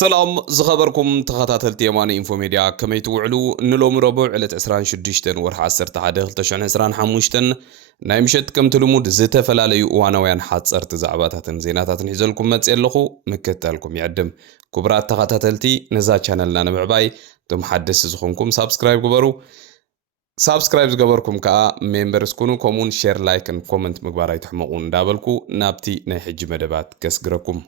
سلام زخبركم تخاطات يماني انفو ميديا كما يتوعلو نلوم ربع على 26 ورح 11 2025 نايمشت كم تلمود زتفلالي وانويان حاصرت زعباتاتن زيناتاتن حيزلكم متصلخو مكتالكم يعدم كبرات تخاطاتلتي نزا channelنا نمعباي تم حدث زخونكم سبسكرايب قبرو سبسكرايب زغبركم كا ممبرز كونو كومون شير لايك ان كومنت مغباراي تحمقون دابلكو نابتي ناي حج مدبات كسغركم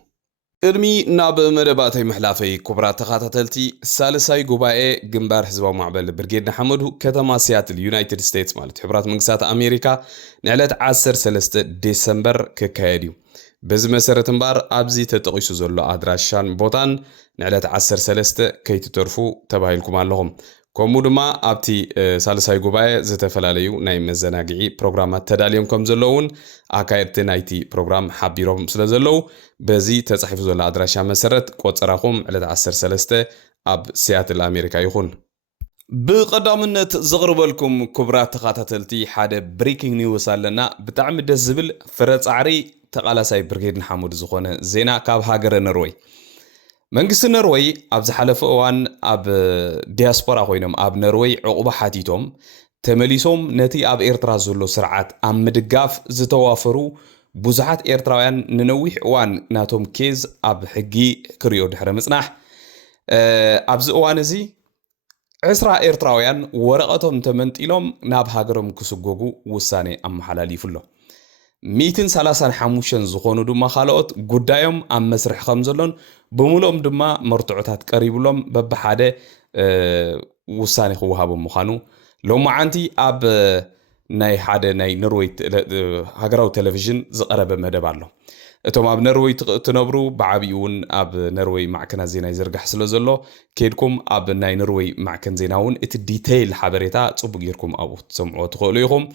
ارمي ناب مدباتي محلافي كبرات تخاتلتي سالساي غوباي جنبار حزب معبل برغيد حمدو كتما سياتل يونايتد ستيتس مالت حبرات منقسات امريكا نعلت 13 ديسمبر ككايديو بز مسرت مبار ابزي تطقيسو زلو ادراشان بوتان نعلت 13 كيتترفو تبايلكم اللهم كومو دما ابتي سالساي غوباي زتفلاليو ناي مزناغي بروغرامات تداليوم كم زلوون اكايت نايتي بروغرام حبيروم سلازلو بزي تصحيف زلو ادراشا مسرت قوصراخوم على 13 اب سياتل امريكا يخون بقدامنت زغربلكم كبرات تخاتلتي حدا بريكينج نيوز لنا بتعم دزبل فرصعري تقالاساي برغيد حمود زخونه زينا كاب هاجر نروي منقس نروي أبز حلف أوان أب دياسبورا خوينم أب نروي عقوبة حاتيتهم تمليسهم نتي أب إيرترا زلو سرعات أم مدقاف زتوافرو بوزحات إيرتراوان ننويح أوان ناتهم كيز أب حقي كريو دحر مصنح أبز أوان زي عسرا إيرتراوان ورقتهم تمنت إلهم ناب هاجرهم كسوغوغو وساني أم حلالي فلو 135 زخونو دما خالوت قدايم أم مسرح خمزلون بمولهم دما مرتعوتات قريبلهم ببحاده وساني خوهابو مخانو لو معانتي أب ناي حاده ناي نروي هاجراو تلفزيون زقرب مدبالو اتوم أب نروي تنبرو بعبيون أب نروي معكنا زينا يزرقح سلوزلو كيدكم أب ناي نروي معكن زيناون ات ديتيل حبريتا تصبو جيركم أبو تسمعو تخوليهم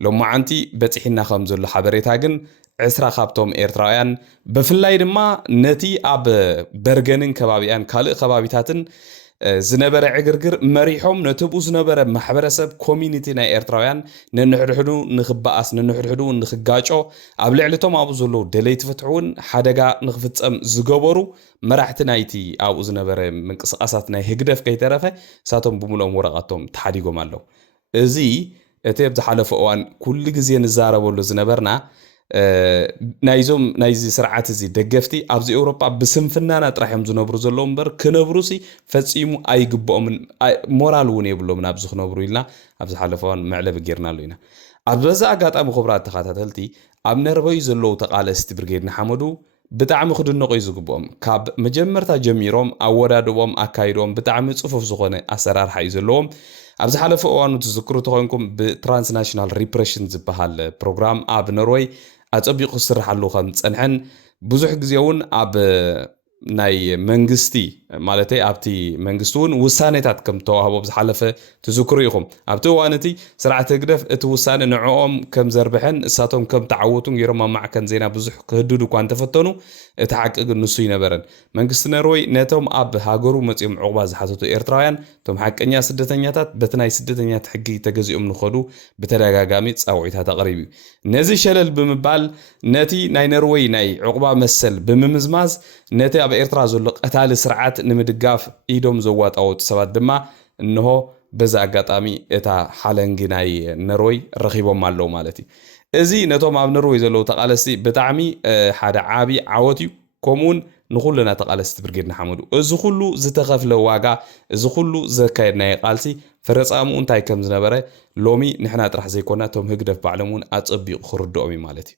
لو معانتي بتحينا خمزلو حبريتا جن عسرا خابتهم إيرترايان بفلاي دما نتي أب برغنن كبابيان كالق كبابيتاتن زنبر عقرقر مريحهم نتبو زنبر محبرسب كومينيتي نا إيرترايان ننحرحدو نخبأس ننحرحدو نخقاجو أبلعلتهم أبو زلو دليت فتحون حدقا نخفتسم زقبرو مراحت نايتي أبو زنبر من قصقاساتنا هقدف كي ترفه ساتهم بمولهم ورقاتهم تحديقو مالو ازي اتيب زحالف اوان كل غزي نزاربولو زنبرنا نايزوم نايزي سرعات زي دغفتي ابزي اوروبا بسنفنانا طرحهم زنبرو زلوم بر كنبروسي فصيمو ايغبوم مورال وني بلوم نابز خنبرو يلنا ابز حلفون معلب غيرنا لينا ابزا اغاطام خبرات تخاتلتي اب نربي زلو تقالست برغيدنا حمدو بتعم خدنو قيزغبوم كاب مجمرتا جميروم اورادوم اكايدوم بتعم صفوف زخونه اسرار حيزلوم أبز حلف أوانو تذكروا تخونكم بترانسناشنال ريبريشن زبهال بروغرام أب نروي أتطبيق السرح اللو خمس أنحن بزح جزيون أب ناي منغستي مالتي أبتي منغستون وسانيتات كم توهبو بز حلف تذكروا يخم أبتو وانتي سرعة تقدف اتوسان نعوم كم زربحن ساتهم كم تعوتون يرما مع كان زينا بزح كهدودو كوان تفتونو اتحقق نسوي نبرن منغست نروي نتهم أب هاجرو متيم عقبة زحاتو إيرترايان توم حقنيا سدتنياتات بتناي سدتنيات حقي تجزئهم نخدو بتدغاغامي تصاوعيتها تقريبي نزي شلل بمبال نتي ناي نروي ناي عقبة مسل بممزماز نتي أب إيرترا زلو قتال سرعات نمدقاف إيدوم زوات أو تسبات دما إنه بزا قطامي إتا حالنجي ناي نروي رخيبهم مالو مالتي ازي نتوم أب نروي زلو تقالسي بتعمي حدا عابي عواتيو كومون نخلنا تقالست برغيدنا حمدو ازو خلو زتخفل واقع ازو خلو زكايدنا يقالسي فرصامو انتاي كم زنبره لومي نحنا طرح زيكونا توم هقدف بعلمون اتصبيق خردومي مالتي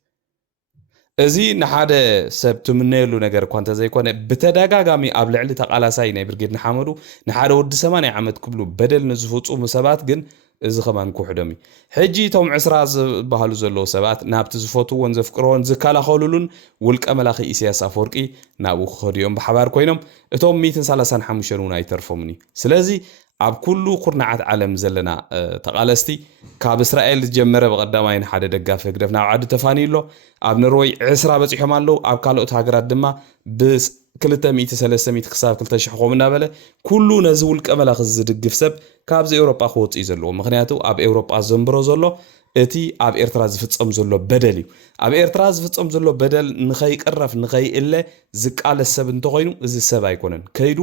ازي نحاده سبت منيلو نجر كوانتا زيكونا بتداغاغامي اب لعلي تقالاساي ناي برغيدنا حمدو نحاده ود 8 عمت كبلو بدل نزفوصو مسبات جن إذا خمان كوحدمي حجي توم عسراز بهالو زلو سبات نابت زفوتو ونزفقرون زكالا خولولون ولك أملاخي إسياس أفوركي نابو خديوم بحبار كوينم اتوم 135 يترفومني سلازي اب كلو قرنعات عالم زلنا تقالستي كاب اسرائيل جمره بقداماين حدا دغاف يقدفنا عاد تفانيلو اب نروي عسرا بصيحم الله اب كالوت هاغرات دما بس 200 ክሳብ 2000 ኾምና በለ ኩሉ ነዝውል ቀመላ ዝድግፍ ሰብ ካብዚ ኤውሮጳ ኾጽ ይዘልዎ ምክንያቱ ኣብ ኤውሮጳ ዘንብሮ ዘሎ እቲ ኣብ ኤርትራ ዝፍጸም ዘሎ በደል እዩ ኣብ ኤርትራ ዝፍጸም ዘሎ በደል ንኸይቅረፍ ንኸይእለ ዝቃለስ ሰብ እንተኾይኑ እዚ ሰብ ኣይኮነን ከይዱ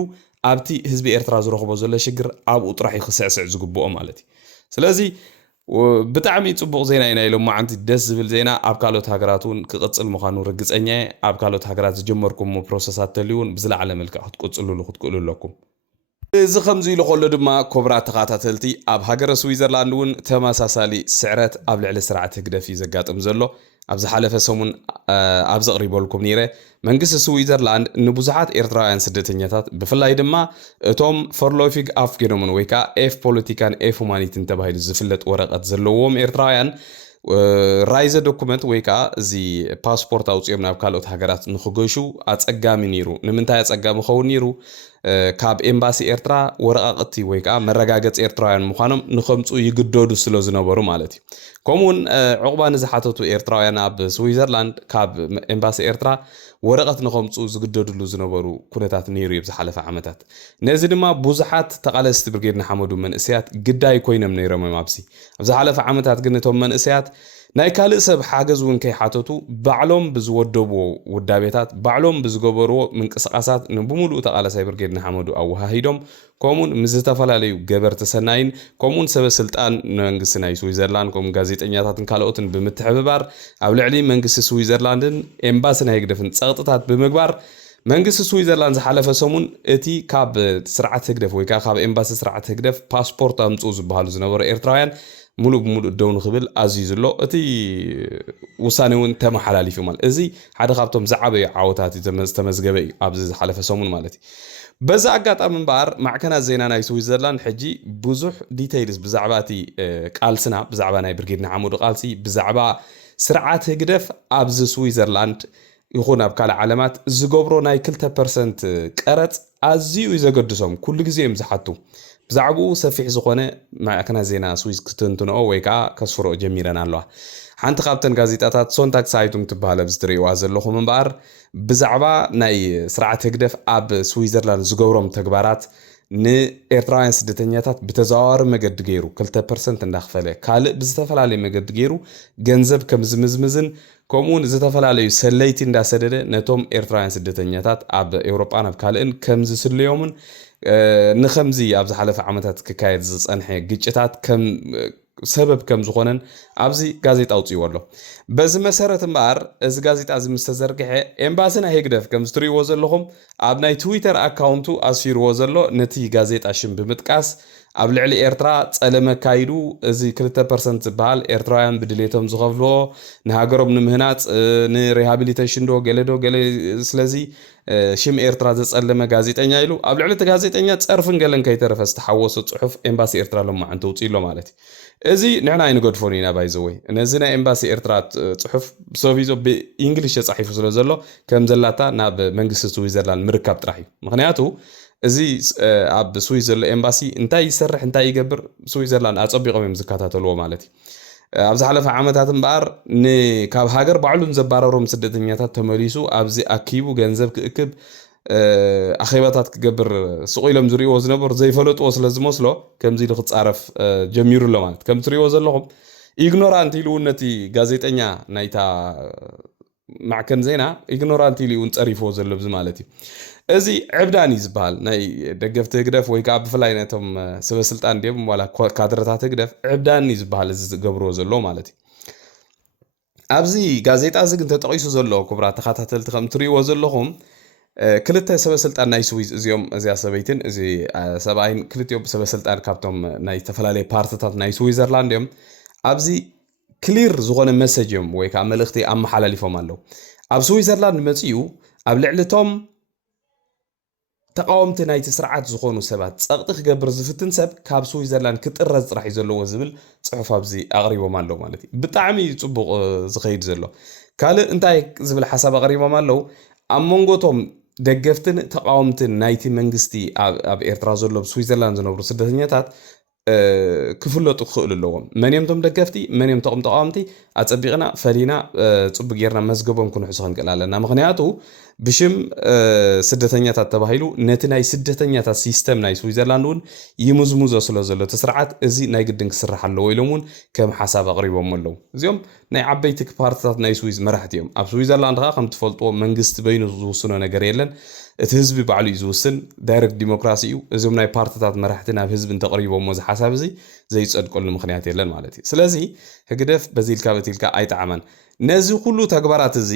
ኣብቲ ህዝቢ ኤርትራ ዝረኽቦ ዘሎ ሽግር ኣብኡ ጥራሕ ክስዕስዕ ዝግብኦ ማለት እዩ ስለዚ ብጣዕሚ ጽቡቕ ዜና ኢና ኢሎም ማዓንቲ ደስ ዝብል ዜና ኣብ ካልኦት ሃገራት እውን ክቕጽል ምዃኑ ርግጸኛ ኣብ ካልኦት ሃገራት ዝጀመርኩሞ ፕሮሰሳት ተልዩን ብዝለዓለ መልክዕ ክትቅጽልሉ ክትክእሉ ኣለኩም እዚ ከምዚ ኢሉ ከሎ ድማ ኮብራ ተኸታተልቲ ኣብ ሃገረ ስዊዘርላንድ እውን ተመሳሳሊ ስዕረት ኣብ ልዕሊ ስርዓት ህግደፍ እዩ ዘጋጥም ዘሎ ኣብ ዝሓለፈ ሰሙን ኣብ ዘቕሪበልኩም ነይረ መንግስቲ ስዊዘርላንድ ንብዙሓት ኤርትራውያን ስደተኛታት ብፍላይ ድማ እቶም ፎርሎፊግ ኣፍጌኖምን ወይ ከዓ ኤፍ ፖለቲካን ኤፍ ሁማኒቲን ተባሂሉ ዝፍለጥ ወረቐት ዘለዎም ኤርትራውያን ራይዘ ዶኩመንት ወይ ከዓ እዚ ፓስፖርት ኣውፅኦም ናብ ካልኦት ሃገራት ንኽገሹ ኣጸጋሚ ነይሩ ንምንታይ ኣጸጋሚ ኸውን ነይሩ ካብ ኤምባሲ ኤርትራ ወረቓቕቲ ወይ ከዓ መረጋገፂ ኤርትራውያን ምዃኖም ንኸምፁ ይግደዱ ስለ ዝነበሩ ማለት እዩ ከምኡውን ዕቑባ ንዝሓተቱ ኤርትራውያን ኣብ ስዊዘርላንድ ካብ ኤምባሲ ኤርትራ ወረቐት ንኸምፁ ዝግደድሉ ዝነበሩ ኩነታት ነይሩ እዩ ብዝሓለፈ ዓመታት ነዚ ድማ ብዙሓት ተቓለስቲ ብርጌድ ንሓመዱ መንእሰያት ግዳይ ኮይኖም ነይሮም ኣብዚ ኣብ ዝሓለፈ ዓመታት ግን እቶም መንእሰያት ናይ ካልእ ሰብ ሓገዝ እውን ከይሓተቱ ባዕሎም ብዝወደብዎ ውዳቤታት ባዕሎም ብዝገበርዎ ምንቅስቓሳት ንብሙሉእ ተቓላሳይ ብርጌድ ንሓመዱ ኣወሃሂዶም ከምኡን ምስ ዝተፈላለዩ ገበርቲ ሰናይን ከምኡን ሰበስልጣን መንግስቲ ናይ ስዊዘርላንድ ከምኡን ጋዜጠኛታትን ካልኦትን ብምትሕብባር ኣብ ልዕሊ መንግስቲ ስዊዘርላንድን ኤምባሲ ናይ ህግደፍን ፀቕጥታት ብምግባር መንግስቲ ስዊዘርላንድ ዝሓለፈ ሰሙን እቲ ካብ ስርዓት ህግደፍ ወይ ከዓ ካብ ኤምባሲ ስርዓት ህግደፍ ፓስፖርት ኣምፁ ዝበሃሉ ዝነበሩ ኤርትራውያን ሙሉእ ብሙሉእ ደው ንኽብል ኣዝዩ ዘሎ እቲ ውሳነ እውን ተመሓላሊፉ ማለት እዚ ሓደ ካብቶም ዝዓበዩ ዓወታት ዝተመዝገበ እዩ ኣብዚ ዝሓለፈ ሰሙን ማለት እዩ በዛ ኣጋጣሚ እምበኣር ማዕከናት ዜና ናይ ስዊዘርላንድ ሕጂ ብዙሕ ዲቴይልስ ብዛዕባ እቲ ቃልስና ብዛዕባ ናይ ብርጌድ ንሓመዱ ቃልሲ ብዛዕባ ስርዓት ህግደፍ ኣብዚ ስዊዘርላንድ ይኹን ኣብ ካልእ ዓለማት ዝገብሮ ናይ 2% ቀረፅ ኣዝዩ እዩ ዘገድሶም ኩሉ ግዜ እዮም ዝሓቱ ብዛዕባኡ ሰፊሕ ዝኾነ ማዕከናት ዜና ስዊዝ ክትንትንኦ ወይ ከዓ ከስፍርኦ ጀሚረን ኣለዋ ሓንቲ ካብተን ጋዜጣታት ሶንታግ ሳይቱንግ ትበሃል ኣብዚ ትሪእዋ ዘለኹም እምበኣር ብዛዕባ ናይ ስርዓት ህግደፍ ኣብ ስዊዘርላንድ ዝገብሮም ተግባራት ንኤርትራውያን ስደተኛታት ብተዘዋዋሪ መገዲ ገይሩ 2% እንዳኽፈለ ካልእ ብዝተፈላለየ መገዲ ገይሩ ገንዘብ ከም ዝምዝምዝን ከምኡውን ዝተፈላለዩ ሰለይቲ እንዳሰደደ ነቶም ኤርትራውያን ስደተኛታት ኣብ ኤውሮጳን ኣብ ካልእን ከም ዝስልዮምን ንኸምዚ ኣብ ዝሓለፈ ዓመታት ክካየድ ዝፀንሐ ግጭታት ከም ሰበብ ከም ዝኾነን ኣብዚ ጋዜጣ ኣውፅይዎ ኣሎ በዚ መሰረት እምበኣር እዚ ጋዜጣ እዚ ምስ ተዘርግሐ ኤምባሲ ናይ ህግደፍ ከም ዝትሪእዎ ዘለኹም ኣብ ናይ ትዊተር ኣካውንቱ ኣስፊርዎ ዘሎ ነቲ ጋዜጣ ሽም ብምጥቃስ ኣብ ልዕሊ ኤርትራ ፀለመ ካይዱ እዚ 2% ዝበሃል ኤርትራውያን ብድሌቶም ዝኸፍልዎ ንሃገሮም ንምህናፅ ንሪሃቢሊቴሽን ዶ ገለ ስለዚ ሽም ኤርትራ ዘፀለመ ጋዜጠኛ ኢሉ ኣብ ልዕሊ እቲ ጋዜጠኛ ፀርፍን ገለን ከይተረፈ ዝተሓወሰ ፅሑፍ ኤምባሲ ኤርትራ ሎማዓንቲ ውፅኢሎ ማለት እዩ እዚ ንሕና ኣይንገድፎን ኢና ባይዘወይ ነዚ ናይ ኤምባሲ ኤርትራ ፅሑፍ ብሰፊዞ ብኢንግሊሽ ተፃሒፉ ስለ ዘሎ ከም ዘላታ ናብ መንግስቲ ስዊዘርላንድ ምርካብ ጥራሕ እዩ ምክንያቱ እዚ ኣብ ስዊዝ ዘሎ ኤምባሲ እንታይ ይሰርሕ እንታይ ይገብር ስዊዘርላንድ ኣፀቢቆም እዮም ዝከታተልዎ ማለት እዩ ኣብ ዝሓለፈ ዓመታት እምበኣር ካብ ሃገር ባዕሉን ዘባረሮም ስደተኛታት ተመሊሱ ኣብዚ ኣኪቡ ገንዘብ ክእክብ ኣኼባታት ክገብር ስቑኢሎም ዝሪእዎ ዝነበሩ ዘይፈለጥዎ ስለ ዝመስሎ ከምዚ ኢሉ ክፃረፍ ጀሚሩ ኣሎ ማለት ከም ትሪእዎ ዘለኹም ኢግኖራንት ኢሉ እውን ነቲ ጋዜጠኛ ናይታ ማዕከን ዜና ኢግኖራንት ኢሉ እውን ፀሪፍዎ ዘሎ ብዚ ማለት እዩ እዚ ዕብዳን እዩ ዝበሃል ናይ ደገፍቲ ህግደፍ ወይ ከዓ ብፍላይ ነቶም ሰበስልጣን ድዮም ዋላ ካድረታት ህግደፍ ዕብዳን እዩ ዝበሃል እዚ ዝገብርዎ ዘሎ ማለት እዩ ኣብዚ ጋዜጣ እዚ ግን ተጠቂሱ ዘሎ ክቡራት ተኸታተልቲ ከም ትሪእዎ ዘለኹም ክልተ ሰበስልጣን ናይ ስዊዝ እዚኦም እዚኣ ሰበይትን እዚ ሰብኣይን ክልቲኦም ሰበስልጣን ካብቶም ናይ ዝተፈላለዩ ፓርቲታት ናይ ስዊዘርላንድ እዮም ኣብዚ ክሊር ዝኾነ መሰጅ እዮም ወይ ከዓ መልእኽቲ ኣመሓላሊፎም ኣለው ኣብ ስዊዘርላንድ መፅኡ ኣብ ልዕሊቶም ተቃወምቲ ናይቲ ስርዓት ዝኾኑ ሰባት ፀቕጢ ክገብር ዝፍትን ሰብ ካብ ስዊዘርላንድ ክጥረዝ ጥራሕ እዩ ዘለዎ ዝብል ፅሑፍ ኣብዚ ኣቕሪቦም ኣለው ማለት እዩ ብጣዕሚ ፅቡቕ ዝኸይድ ዘሎ ካልእ እንታይ ዝብል ሓሳብ ኣቕሪቦም ኣለው ኣብ መንጎቶም ደገፍትን ተቃወምትን ናይቲ መንግስቲ ኣብ ኤርትራ ዘሎ ስዊዘርላንድ ዝነብሩ ስደተኛታት ክፍለጡ ክኽእሉ ኣለዎም መን እዮም ቶም ደገፍቲ መን እዮም ተቃወምቲ ኣፀቢቕና ፈሊና ፅቡቅ ጌርና መዝገቦም ክንሕዞ ክንክእል ኣለና ምክንያቱ ብሽም ስደተኛታት ተባሂሉ ነቲ ናይ ስደተኛታት ሲስተም ናይ ስዊዘርላንድ እውን ይምዝሙዞ ስለ ዘሎ እቲ ስርዓት እዚ ናይ ግድን ክስራሕ ኣለዎ ኢሎም እውን ከም ሓሳብ ኣቕሪቦም ኣለዉ እዚኦም ናይ ዓበይቲ ፓርቲታት ናይ ስዊዝ መራሕቲ እዮም ኣብ ስዊዘርላንድ ከዓ ከም ትፈልጥዎ መንግስቲ በይኑ ዝውስኖ ነገር የለን እቲ ህዝቢ ባዕሉ እዩ ዝውስን ዳይሬክት ዲሞክራሲ እዩ እዞም ናይ ፓርቲታት መራሕቲ ናብ ህዝቢ እንተቕሪቦሞ እዚ ሓሳብ እዚ ዘይፀድቀሉ ምክንያት የለን ማለት እዩ ስለዚ ህግደፍ በዚልካ በቲልካ ኣይጠዓመን ነዚ ኩሉ ተግባራት እዚ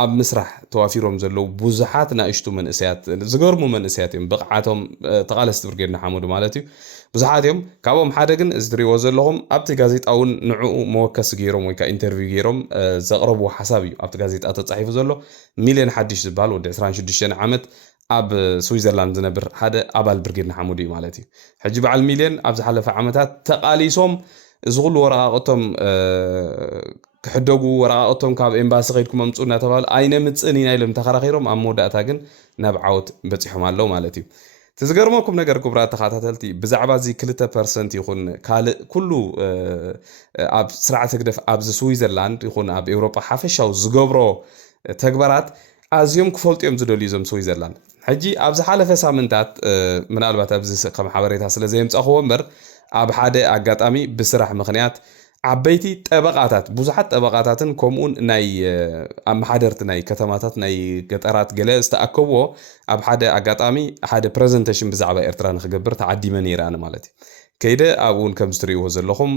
ኣብ ምስራሕ ተዋፊሮም ዘለው ብዙሓት ናእሽቱ መንእሰያት ዝገርሙ መንእሰያት እዮም ብቕዓቶም ተቓለስቲ ብርጌድና ሓመዱ ማለት እዩ ብዙሓት እዮም ካብኦም ሓደ ግን እዚ ትሪእዎ ዘለኹም ኣብቲ ጋዜጣ እውን ንዕኡ መወከሲ ገይሮም ወይ ከዓ ኢንተርቪው ገይሮም ዘቕረብዎ ሓሳብ እዩ ኣብቲ ጋዜጣ ተጻሒፉ ዘሎ ሚልዮን ሓድሽ ዝበሃል ወዲ 26 ዓመት ኣብ ስዊዘርላንድ ዝነብር ሓደ ኣባል ብርጌድና ሓመዱ እዩ ማለት እዩ ሕጂ በዓል ሚልዮን ኣብ ዝሓለፈ ዓመታት ተቓሊሶም እዚ ኩሉ ወረቓቕቶም ክሕደጉ ወረቓቕቶም ካብ ኤምባሲ ከይድኩም ኣምፁ እናተባሃሉ ኣይነምፅእን ኢና ኢሎም ተኸራኺሮም ኣብ መወዳእታ ግን ናብ ዓወት በፂሖም ኣለዉ ማለት እዩ እቲ ዝገርመኩም ነገር ክቡራት ተኸታተልቲ ብዛዕባ እዚ 2% ይኹን ካልእ ኩሉ ኣብ ስርዓተ ህግደፍ ኣብዚ ስዊዘርላንድ ይኹን ኣብ ኤውሮጳ ሓፈሻዊ ዝገብሮ ተግባራት ኣዝዮም ክፈልጡ እዮም ዝደልዩ እዞም ስዊዘርላንድ ሕጂ ኣብ ዝሓለፈ ሳምንታት ምናልባት ኣብዚ ከም ሓበሬታ ስለ ዘየምፀኽዎ እምበር ኣብ ሓደ ኣጋጣሚ ብስራሕ ምክንያት ዓበይቲ ጠበቃታት ብዙሓት ጠበቃታትን ከምኡን ናይ ኣመሓደርቲ ናይ ከተማታት ናይ ገጠራት ገለ ዝተኣከብዎ ኣብ ሓደ ኣጋጣሚ ሓደ ፕሬዘንቴሽን ብዛዕባ ኤርትራ ንክገብር ተዓዲመ ነይራነ ማለት እዩ ከይደ ኣብኡን ከም ዝትሪእዎ ዘለኹም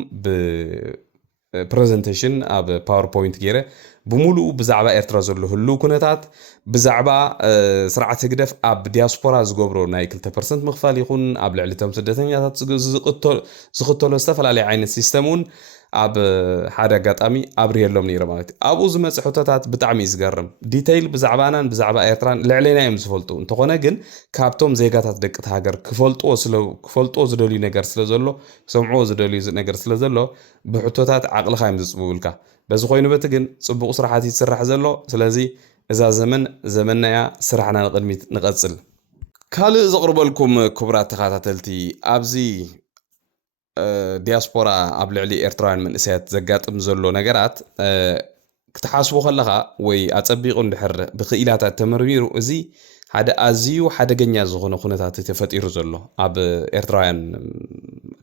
ፕሬዘንቴሽን ኣብ ፓወርፖይንት ገይረ ብሙሉኡ ብዛዕባ ኤርትራ ዘሎ ህሉ ኩነታት ብዛዕባ ስርዓት ህግደፍ ኣብ ዲያስፖራ ዝገብሮ ናይ 2% ምኽፋል ይኹን ኣብ ልዕሊ እቶም ስደተኛታት ዝኽተሎ ዝተፈላለዩ ዓይነት ሲስተም እውን ኣብ ሓደ ኣጋጣሚ ኣብርየሎም ነይረ ማለት እዩ ኣብኡ ዝመፅእ ሕቶታት ብጣዕሚ እዩ ዝገርም ዲቴይል ብዛዕባናን ብዛዕባ ኤርትራን ልዕለና እዮም ዝፈልጡ እንተኾነ ግን ካብቶም ዜጋታት ደቂ ሃገር ክፈልጥዎ ዝደልዩ ነገር ስለ ዘሎ ክሰምዕዎ ዝደልዩ ነገር ስለ ዘሎ ብሕቶታት ዓቕልኻ እዮም ዝፅብብልካ በዚ ኮይኑ በቲ ግን ፅቡቕ ስራሓት ይስራሕ ዘሎ ስለዚ እዛ ዘመናያ ስራሕና ንቅድሚት ንቐፅል ካልእ ዘቕርበልኩም ክቡራት ተኸታተልቲ ኣብዚ ዲያስፖራ ኣብ ልዕሊ ኤርትራውያን መንእሰያት ዘጋጥም ዘሎ ነገራት ክትሓስቦ ከለኻ ወይ ኣፀቢቑ እንድሕር ብኽኢላታት ተመርሚሩ እዚ ሓደ ኣዝዩ ሓደገኛ ዝኾነ ኩነታት ተፈጢሩ ዘሎ ኣብ ኤርትራውያን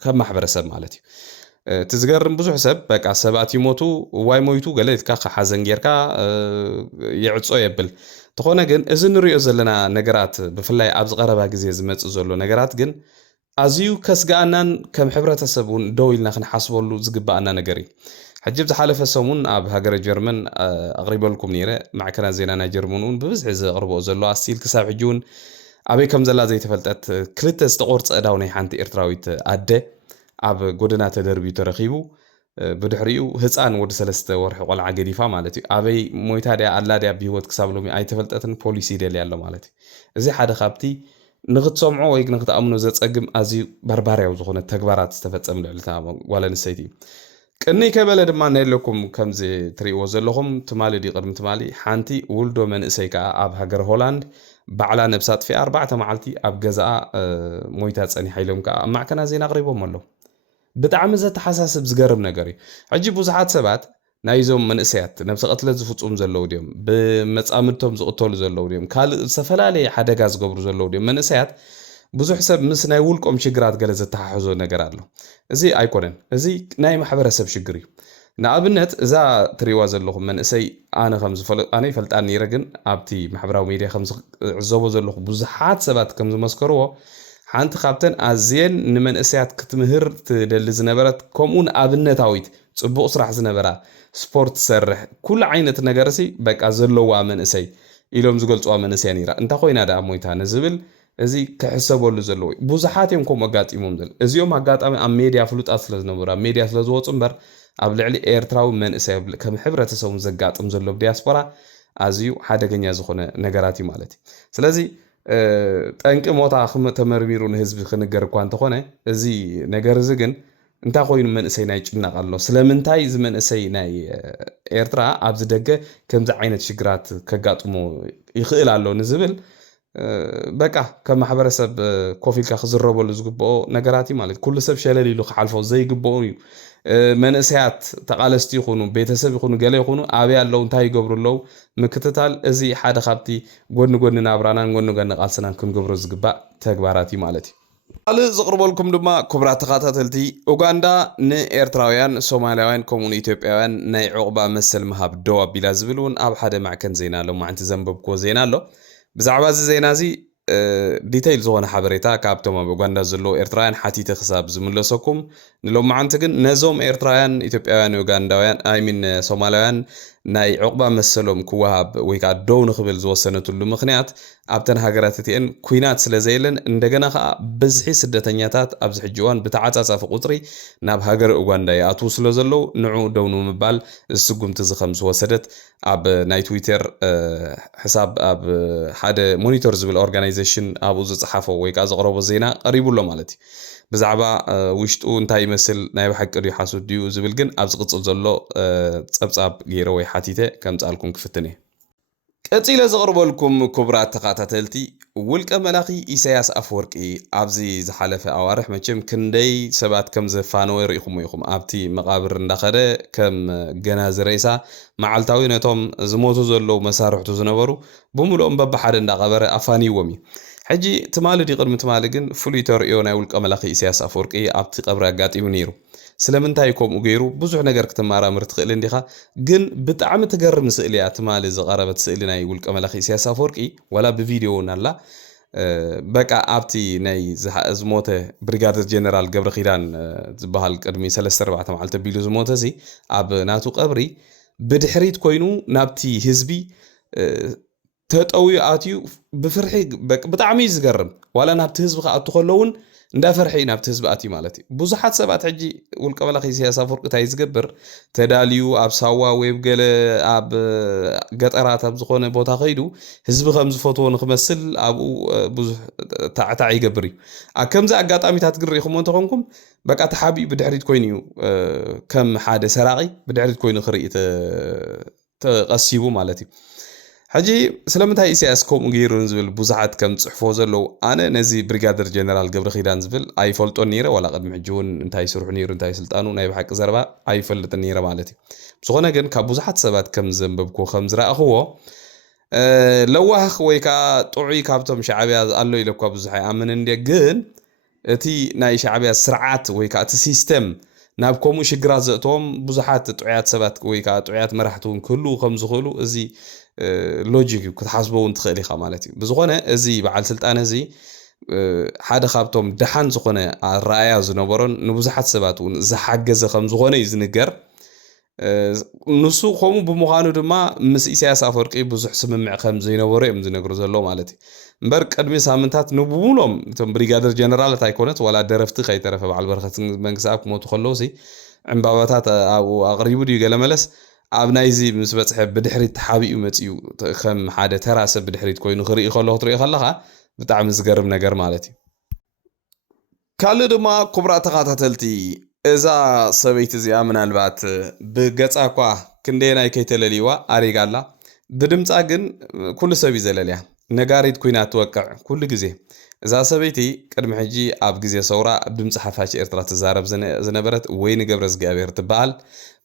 ከም ማሕበረሰብ ማለት እዩ እቲ ዝገርም ብዙሕ ሰብ በቃ ሰባት ይሞቱ ዋይ ሞይቱ ገለ ኢልካ ሓዘን ጌርካ ይዕፆ የብል ተኾነ ግን እዚ ንሪኦ ዘለና ነገራት ብፍላይ ኣብ ዝቐረባ ግዜ ዝመፅእ ዘሎ ነገራት ግን ኣዝዩ ከስጋኣናን ከም ሕብረተሰብ እውን ደው ኢልና ክንሓስበሉ ዝግባአና ነገር እዩ ሕጂ ብዝሓለፈ ሰሙን ኣብ ሃገረ ጀርመን ኣቕሪበልኩም ነይረ ማዕከናት ዜና ናይ ጀርመን እውን ብብዝሒ ዘቕርብኦ ዘሎ ኣስቲል ክሳብ ሕጂ እውን ኣበይ ከም ዘላ ዘይተፈልጠት ክልተ ዝተቆርፀ እዳው ናይ ሓንቲ ኤርትራዊት ኣደ ኣብ ጎደና ተደርቢዩ ተረኺቡ ብድሕሪኡ ህፃን ወዲ 3 ወርሒ ቆልዓ ገዲፋ ማለት እዩ ኣበይ ሞይታ ድያ ኣላ ድያ ብሂወት ክሳብ ሎሚ ኣይተፈልጠትን ፖሊስ ይደልያ ኣሎ ማለት እዩ እዚ ሓደ ካብቲ ንኽትሰምዖ ወይ ንኽትኣምኖ ዘፀግም ኣዝዩ ባርባርያዊ ዝኾነ ተግባራት ዝተፈፀም ልዕልታ ጓል ኣንስተይቲ ቅኒ ከበለ ድማ ነየለኩም ከምዚ ትሪእዎ ዘለኹም ትማሊ ዲ ቅድሚ ትማሊ ሓንቲ ውልዶ መንእሰይ ከዓ ኣብ ሃገር ሆላንድ ባዕላ ነብሳ ጥፊኣ 4 መዓልቲ ኣብ ገዛኣ ሞይታ ፀኒሓ ኢሎም ከዓ ኣብ ማዕከናት ዜና ኣቕሪቦም ኣለዉ ብጣዕሚ ዘተሓሳስብ ዝገርም ነገር እዩ ሕጂ ብዙሓት ሰባት ናይዞም መንእሰያት ነብሰ ቀትለት ዝፍፁም ዘለዉ ድዮም ብመፃምድቶም ዝቕተሉ ዘለዉ ድዮም ካልእ ዝተፈላለየ ሓደጋ ዝገብሩ ዘለዉ ድዮም መንእሰያት ብዙሕ ሰብ ምስ ናይ ውልቆም ሽግራት ገለ ዘተሓሕዞ ነገር ኣሎ እዚ ኣይኮነን እዚ ናይ ማሕበረሰብ ሽግር እዩ ንኣብነት እዛ ትሪእዋ ዘለኹም መንእሰይ ኣነ ይፈልጣን ነይረ ግን ኣብቲ ማሕበራዊ ሚድያ ከም ዝዕዘቦ ዘለኹ ብዙሓት ሰባት ከም ዝመስከርዎ ሓንቲ ካብተን ኣዝየን ንመንእሰያት ክትምህር ትደሊ ዝነበረት ከምኡን ኣብነታዊት ፅቡቕ ስራሕ ዝነበራ ስፖርት ሰርሕ ኩሉ ዓይነት ነገር ሲ በቃ ዘለዋ መንእሰይ ኢሎም ዝገልፅዋ መንእሰያ ነይራ እንታይ ኮይና ዳ ሞይታ ንዝብል እዚ ክሕሰበሉ ዘለዎ ብዙሓት እዮም ከምኡ ኣጋጢሞም ዘለ እዚኦም ኣጋጣሚ ኣብ ሜድያ ፍሉጣት ስለ ዝነበሩ ኣብ ሜድያ ስለ ዝወፁ እምበር ኣብ ልዕሊ ኤርትራዊ መንእሰይ ከም ሕብረተሰቡ ዘጋጥም ዘሎ ዲያስፖራ ኣዝዩ ሓደገኛ ዝኾነ ነገራት እዩ ማለት እዩ ስለዚ ጠንቂ ሞታ ተመርሚሩ ንህዝቢ ክንገር እኳ እንተኾነ እዚ ነገር እዚ ግን እንታይ ኮይኑ መንእሰይ ናይ ጭናቕ ኣሎ ስለምንታይ እዚ መንእሰይ ናይ ኤርትራ ኣብዚ ደገ ከምዚ ዓይነት ሽግራት ከጋጥሞ ይኽእል ኣሎ ንዝብል በቃ ከማሕበረሰብ ኮፍ ኢልካ ክዝረበሉ ዝግብኦ ነገራት እዩ ማለት ኩሉ ሰብ ሸለል ኢሉ ክሓልፎ ዘይግብኦ እዩ መንእሰያት ተቃለስቲ ይኹኑ ቤተሰብ ይኹኑ ገለ ይኹኑ ኣበይ ኣለው እንታይ ይገብሩ ኣለው ምክትታል እዚ ሓደ ካብቲ ጎኒ ጎኒ ናብራናን ጎኒ ጎኒ ቃልስናን ክንገብሮ ዝግባእ ተግባራት እዩ ማለት እዩ ካልእ ዘቕርበልኩም ድማ ክቡራት ተኸታተልቲ ኡጋንዳ ንኤርትራውያን ሶማልያውያን ከምኡ ኢትዮጵያውያን ናይ ዕቑባ መሰል ምሃብ ደው ኣቢላ ዝብል እውን ኣብ ሓደ ማዕከን ዜና ሎማዓንቲ ዘንበብክዎ ዜና ኣሎ ብዛዕባ እዚ ዜና እዚ ዲቴይል ዝኾነ ሓበሬታ ካብቶም ኣብ ኡጋንዳ ዘሎ ኤርትራውያን ሓቲተ ክሳብ ዝምለሰኩም ንሎማዓንቲ ግን ነዞም ኤርትራውያን ኢትዮጵያውያን ኡጋንዳውያን ኣይሚን ሶማልያውያን ናይ ዕቑባ መሰሎም ክወሃብ ወይ ከዓ ደው ንኽብል ዝወሰነትሉ ምክንያት ኣብተን ሃገራት እቲአን ኩናት ስለ ዘየለን እንደገና ከዓ ብዝሒ ስደተኛታት ኣብዚ ሕጂ እዋን ብተዓፃፃፊ ቁፅሪ ናብ ሃገር ኡጋንዳ ይኣትዉ ስለ ዘለው ንዑ ደው ንምባል ዝስጉምቲ እዚ ከም ዝወሰደት ኣብ ናይ ትዊተር ሕሳብ ኣብ ሓደ ሞኒተር ዝብል ኦርጋናይዜሽን ኣብኡ ዝፀሓፎ ወይ ከዓ ዘቕረቦ ዜና ቀሪቡሎ ማለት እዩ ብዛዕባ ውሽጡ እንታይ ይመስል ናይ ብሓቂ ድዩ ሓሱት ድዩ ዝብል ግን ኣብ ዝቕፅል ዘሎ ፀብፃብ ገይረ ወይ ሓቲተ ከም ፃልኩም ክፍትን እየ ቀፂለ ዘቕርበልኩም ክቡራት ተኸታተልቲ ውልቀ መላኺ ኢሳያስ ኣፈወርቂ ኣብዚ ዝሓለፈ ኣዋርሕ መቸም ክንደይ ሰባት ከም ዘፋነወ ርኢኹም ኢኹም ኣብቲ መቃብር እንዳኸደ ከም ገና ዝሬሳ መዓልታዊ ነቶም ዝሞቱ ዘለው መሳርሕቱ ዝነበሩ ብምሉኦም በብሓደ እንዳቐበረ ኣፋኒዎም እዩ ሕጂ ትማሊ ቅድሚ ትማሊ ግን ፍሉይ ተርእዮ ናይ ውልቀ መላኺ ኢሳያስ ኣፈወርቂ ኣብቲ ቀብሪ ኣጋጢሙ ነይሩ ስለምንታይ ከምኡ ገይሩ ብዙሕ ነገር ክትመራምር ትኽእል እንዲኻ ግን ብጣዕሚ ትገርም ስእሊ እያ ትማሊ ዝቐረበት ስእሊ ናይ ውልቀ መላኺ ኢሳያስ ኣፈወርቂ ወላ ብቪድዮ እውን ኣላ በቃ ኣብቲ ናይ ዝሞተ ብሪጋደር ጀነራል ገብረ ኺዳን ዝበሃል ቅድሚ 3-4 መዓልቲ ኣቢሉ ዝሞተ እዚ ኣብ ናቱ ቀብሪ ብድሕሪት ኮይኑ ናብቲ ህዝቢ ተጠውዩ ኣትዩ ብፍርሒ ብጣዕሚ ዝገርም ዋላ ናብቲ ህዝቢ ከዓ እትኸለውን እንዳፈርሒ ናብቲ ህዝቢ ኣትዩ ማለት እዩ ብዙሓት ሰባት ሕጂ ውልቀ መላኺ ኢሳያስ ኣፈወርቂ እንታይ ዝገብር ተዳልዩ ኣብ ሳዋ ወይ ገለ ኣብ ገጠራት ኣብ ዝኾነ ቦታ ከይዱ ህዝቢ ከም ዝፈትዎ ንክመስል ኣብኡ ብዙሕ ታዕታዕ ይገብር እዩ ኣብ ከምዚ ኣጋጣሚታት ግን ርኢኹም እንተኾንኩም በቃ ተሓቢኡ ብድሕሪት ኮይኑ እዩ ከም ሓደ ሰራቂ ብድሕሪት ኮይኑ ክርኢ ተቐሲቡ ማለት እዩ ሕጂ ስለምንታይ ኢሳያስ ከምኡ ገይሩ ዝብል ብዙሓት ከም ፅሕፎ ዘለው ኣነ ነዚ ብሪጋደር ጀነራል ገብረ ኺዳን ዝብል ኣይፈልጦን ነይረ ዋላ ቅድሚ ሕጂ እውን እንታይ ስርሑ ነይሩ እንታይ ስልጣኑ ናይ ብሓቂ ዘረባ ኣይፈልጥን ነይረ ማለት እዩ ዝኾነ ግን ካብ ብዙሓት ሰባት ከም ዘንበብክዎ ከም ዝረኣኽዎ ለዋህ ወይ ከዓ ጥዑይ ካብቶም ሻዕብያ ኣሎ ኢለ እኳ ብዙሕ ኣይኣምንን እንደ ግን እቲ ናይ ሻዕብያ ስርዓት ወይ ከዓ እቲ ሲስተም ናብ ከምኡ ሽግራት ዘእተዎም ብዙሓት ጥዑያት ሰባት ወይ ከዓ ጥዑያት መራሕቲ እውን ክህልው ከም ዝኽእሉ እዚ ሎጂክ ክትሓስቦ እውን ትኽእል ኢኻ ማለት እዩ ብዝኾነ እዚ በዓል ስልጣን እዚ ሓደ ካብቶም ደሓን ዝኾነ ኣረኣያ ዝነበሮን ንብዙሓት ሰባት እውን ዝሓገዘ ከም ዝኾነ እዩ ዝንገር ንሱ ከምኡ ብምዃኑ ድማ ምስ ኢሳያስ ኣፈወርቂ ብዙሕ ስምምዕ ከም ዘይነበሮ እዮም ዝነግሩ ዘሎ ማለት እዩ እምበር ቅድሚ ሳምንታት ንብሙሎም እቶም ብሪጋደር ጀነራላት ኣይኮነት ዋላ ደረፍቲ ከይተረፈ በዓል በረኸት መንግስቲ ኣብ ክሞቱ ከለዉ ዕምባባታት ኣብኡ ኣቕሪቡ ድዩ ገለ መለስ ኣብ ናይዚ ምስ በፅሐ ብድሕሪት ተሓቢኡ መፅዩ ከም ሓደ ተራ ሰብ ብድሕሪት ኮይኑ ክርኢ ከለኹ ትሪኦ ከለኻ ብጣዕሚ ዝገርም ነገር ማለት እዩ ካልእ ድማ ክቡራት ተኸታተልቲ እዛ ሰበይቲ እዚኣ ምናልባት ብገፃ እኳ ክንደየናይ ከይተለልይዋ ኣሪጋላ ብድምፃ ግን ኩሉ ሰብ እዩ ዘለልያ ነጋሪት ኩናት ትወቅዕ ኩሉ ግዜ እዛ ሰበይቲ ቅድሚ ሕጂ ኣብ ግዜ ሰውራ ብድምፂ ሓፋሽ ኤርትራ ትዛረብ ዝነበረት ወይኒ ገብረ እግዚኣብሔር ትበሃል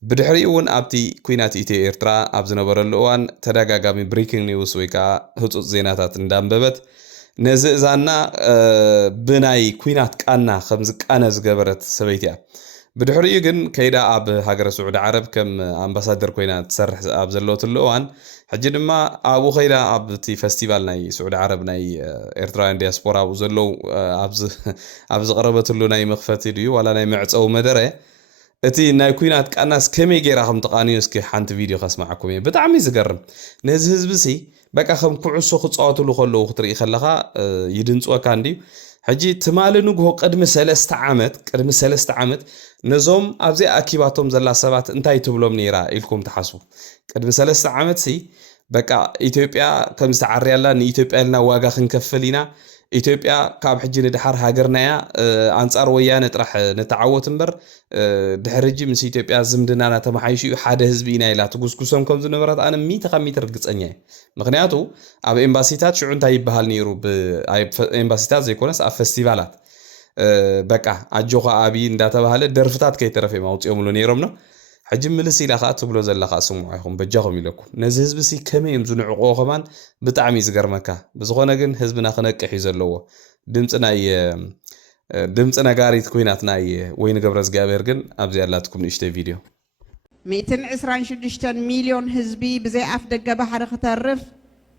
ብድሕሪኡ እውን ኣብቲ ኩናት ኢትዮ ኤርትራ ኣብ ዝነበረሉ እዋን ተደጋጋሚ ብሬኪንግ ኒውስ ወይ ከዓ ህፁፅ ዜናታት እንዳንበበት ነዚ እዛና ብናይ ኩናት ቃና ከም ዝቃነ ዝገበረት ሰበይቲ እያ ብድሕሪኡ ግን ከይዳ ኣብ ሃገረ ስዑድ ዓረብ ከም ኣምባሳደር ኮይና ትሰርሕ ኣብ ዘለወትሉ እዋን ሕጂ ድማ ኣብኡ ከይዳ ኣብቲ ፌስቲቫል ናይ ስዑድ ዓረብ ናይ ኤርትራውያን ዲያስፖራ ኣብኡ ዘለው ኣብ ዝቐረበትሉ ናይ መኽፈቲ ድዩ ዋላ ናይ መዕፀዊ መደረ እቲ ናይ ኩናት ቃናስ ከመይ ጌራ ከም ተቃንዩ እስኪ ሓንቲ ቪድዮ ከስማዓኩም እየ ብጣዕሚ ዝገርም ነዚ ህዝቢ ሲ በቃ ከም ኩዕሶ ክፃወትሉ ከለዉ ክትርኢ ከለኻ ይድንፅወካ እንድዩ ሕጂ ትማሊ ንግሆ ቅድሚ 3 ዓመት ነዞም ኣብዚ ኣኪባቶም ዘላ ሰባት እንታይ ትብሎም ነይራ ኢልኩም ተሓስቡ ቅድሚ 3 ዓመት ሲ በቃ ኢትዮጵያ ከም ዝተዓርያላ ንኢትዮጵያ ኢልና ዋጋ ክንከፍል ኢና ኢትዮጵያ ካብ ሕጂ ንድሓር ሃገርናያ ኣንጻር ወያነ ጥራሕ ነተዓወት እምበር ድሕርጂ ምስ ኢትዮጵያ ዝምድናና ተመሓይሹ ሓደ ህዝቢ ኢና ኢላ ትጉስጉሶም ከም ዝነበረት ኣነ ሚተ ካብ ሚተ ርግፀኛ እየ ምክንያቱ ኣብ ኤምባሲታት ሽዑ እንታይ ይበሃል ነይሩ ኤምባሲታት ዘይኮነስ ኣብ ፌስቲቫላት በቃ ኣጆኻ ኣብይ እንዳተባሃለ ደርፍታት ከይተረፈ ማውፅኦምሉ ነይሮም ነው ሕጂ ምልስ ኢላ ከዓ ትብሎ ዘለኻ ስምዑ ይኹም በጃኹም ኢለኩም ነዚ ህዝቢ ሲ ከመይ እዮም ዝንዕቆ ኸማን ብጣዕሚ ዝገርመካ ብዝኾነ ግን ህዝብና ክነቅሕ እዩ ዘለዎ ድምፂ ነጋሪት ኩናት ናይ ወይኒ ገብረ እግዚአብሔር ግን ኣብዚ ያላትኩም ንእሽተይ ቪድዮ 126 ሚሊዮን ህዝቢ ብዘይ ኣፍ ደገ ባሕሪ ክተርፍ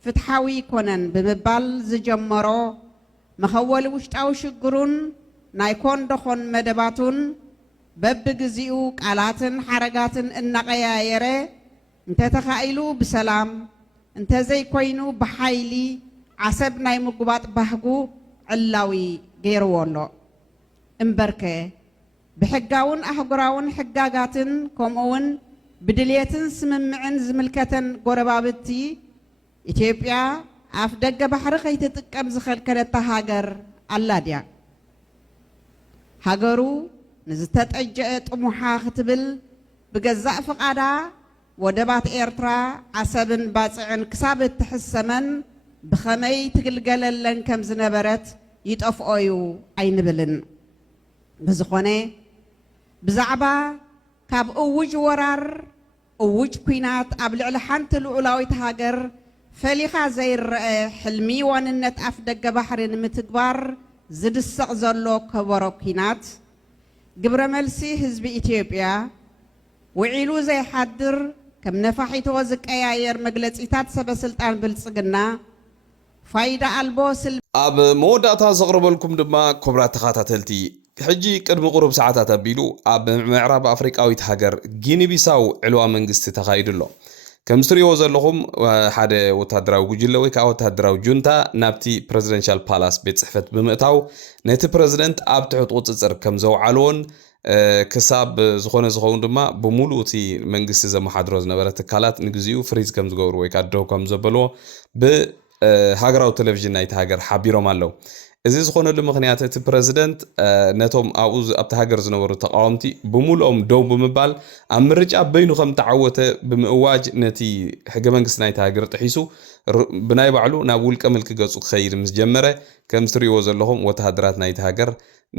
ፍትሓዊ ይኮነን ብምባል ዝጀመሮ መኸወሊ ውሽጣዊ ሽግሩን ናይ ኮንደኾን መደባቱን በብግዚኡ ቃላትን ሓረጋትን እናቀያየረ እንተተኻኢሉ ብሰላም እንተዘይኮይኑ ብሓይሊ ዓሰብ ናይ ምጉባጥ ባህጉ ዕላዊ ገይርዎ ኣሎ እምበርከ ብሕጋውን ኣህጉራውን ሕጋጋትን ከምኡውን ብድልየትን ስምምዕን ዝምልከተን ጎረባብቲ ኢትዮጵያ ኣፍ ደገ ባሕሪ ከይትጥቀም ዝኸልከለታ ሃገር ኣላ ድያ ሃገሩ ንዝተጠጀአ ጥሙሓ ክትብል ብገዛእ ፍቓዳ ወደባት ኤርትራ ዓሰብን ባፅዕን ክሳብ እትሕሰመን ብኸመይ ትግልገለለን ከም ዝነበረት ይጠፍኦዩ ኣይንብልን ብዝኾነ ብዛዕባ ካብ እውጅ ወራር እውጅ ኩናት ኣብ ልዕሊ ሓንቲ ልዑላዊት ሃገር ፈሊኻ ዘይረአ ሕልሚ ዋንነት ኣፍ ደገ ባሕሪ ንምትግባር ዝድስቕ ዘሎ ከበሮ ኩናት ግብረ መልሲ ህዝቢ ኢትዮጵያ ውዒሉ ዘይሓድር ከም ነፋሒቶ ዝቀያየር መግለፂታት ሰበስልጣን ብልጽግና ፋይዳ ኣልቦ ኣብ መወዳእታ ዘቕርበልኩም ድማ ኮብራ ተኸታተልቲ ሕጂ ቅድሚ ቁሩብ ሰዓታት ኣቢሉ ኣብ ምዕራብ ኣፍሪቃዊት ሃገር ጊኒቢሳው ዕልዋ መንግስቲ ተኻይዱሎ ከም ትሪእዎ ዘለኹም ሓደ ወታደራዊ ጉጅለ ወይ ከዓ ወታደራዊ ጁንታ ናብቲ ፕሬዚደንሻል ፓላስ ቤት ጽሕፈት ብምእታው ነቲ ፕሬዚደንት ኣብ ትሑት ቁፅፅር ከም ዘውዓልዎን ክሳብ ዝኾነ ዝኸውን ድማ ብሙሉእ እቲ መንግስቲ ዘመሓድሮ ዝነበረ ትካላት ንግዚኡ ፍሪዝ ከም ዝገብሩ ወይ ከዓ ደው ከም ዘበልዎ ብሃገራዊ ቴሌቭዥን ናይቲ ሃገር ሓቢሮም ኣለው እዚ ዝኾነሉ ምክንያት እቲ ፕሬዚደንት ነቶም ኣብቲ ሃገር ዝነበሩ ተቃወምቲ ብሙሉኦም ደው ብምባል ኣብ ምርጫ በይኑ ከም ተዓወተ ብምእዋጅ ነቲ ሕገ መንግስቲ ናይቲ ሃገር ጥሒሱ ብናይ ባዕሉ ናብ ውልቀ ምልኪ ገጹ ክኸይድ ምስ ጀመረ ከም ትሪእዎ ዘለኹም ወተሃደራት ናይቲ ሃገር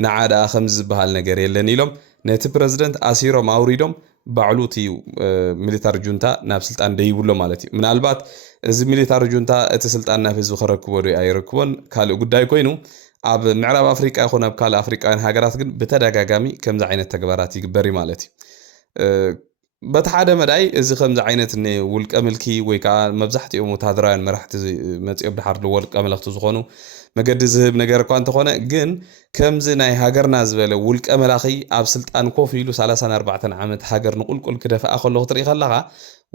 ንዓዳ ከም ዝበሃል ነገር የለን ኢሎም ነቲ ፕሬዚደንት ኣሲሮም ኣውሪዶም ባዕሉ እቲ ሚሊታሪ ጁንታ ናብ ስልጣን ደይብሎ ማለት እዩ ምናልባት እዚ ሚሊታሪ ጁንታ እቲ ስልጣን ናብ ህዝቢ ክረክቦ ዶ ኣይረክቦን ካልእ ጉዳይ ኮይኑ ኣብ ምዕራብ ኣፍሪቃ ይኹን ኣብ ካልእ ኣፍሪቃውያን ሃገራት ግን ብተደጋጋሚ ከምዚ ዓይነት ተግባራት ይግበር ማለት እዩ በቲ ሓደ መዳይ እዚ ከምዚ ዓይነት ውልቀ ምልኪ ወይ ከዓ መብዛሕትኦም ወታደራውያን መራሕቲ መፅኦም ድሓር ውልቀ መልእኽቲ ዝኾኑ መገዲ ዝህብ ነገር እኳ እንተኾነ ግን ከምዚ ናይ ሃገርና ዝበለ ውልቀ መላኺ ኣብ ስልጣን ኮፍ ኢሉ 34 ዓመት ሃገር ንቁልቁል ክደፍኣ ከለኹ ትርኢ ከለኻ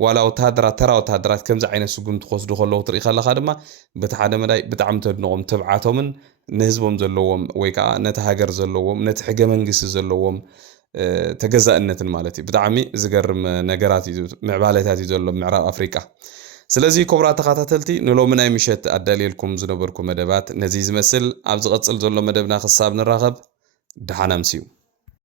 ዋላ ወታደራት ተራ ወታደራት ከምዚ ዓይነት ስጉምቲ ክወስዱ ከለኹ ትርኢ ከለኻ ድማ በቲ ሓደ መዳይ ብጣዕሚ ተድንቖም ትብዓቶምን ንህዝቦም ዘለዎም ወይ ከዓ ነቲ ሃገር ዘለዎም ነቲ ሕገ መንግስቲ ዘለዎም ተገዛእነትን ማለት እዩ ብጣዕሚ ዝገርም ነገራት እዩ ምዕባለታት እዩ ዘሎ ምዕራብ ኣፍሪቃ ስለዚ ኮብራ ተኸታተልቲ ንሎሚ ናይ ምሸት ኣዳልየልኩም ዝነበርኩ መደባት ነዚ ዝመስል ኣብ ዝቐፅል ዘሎ መደብና ክሳብ ንራኸብ ድሓና ምሲዩ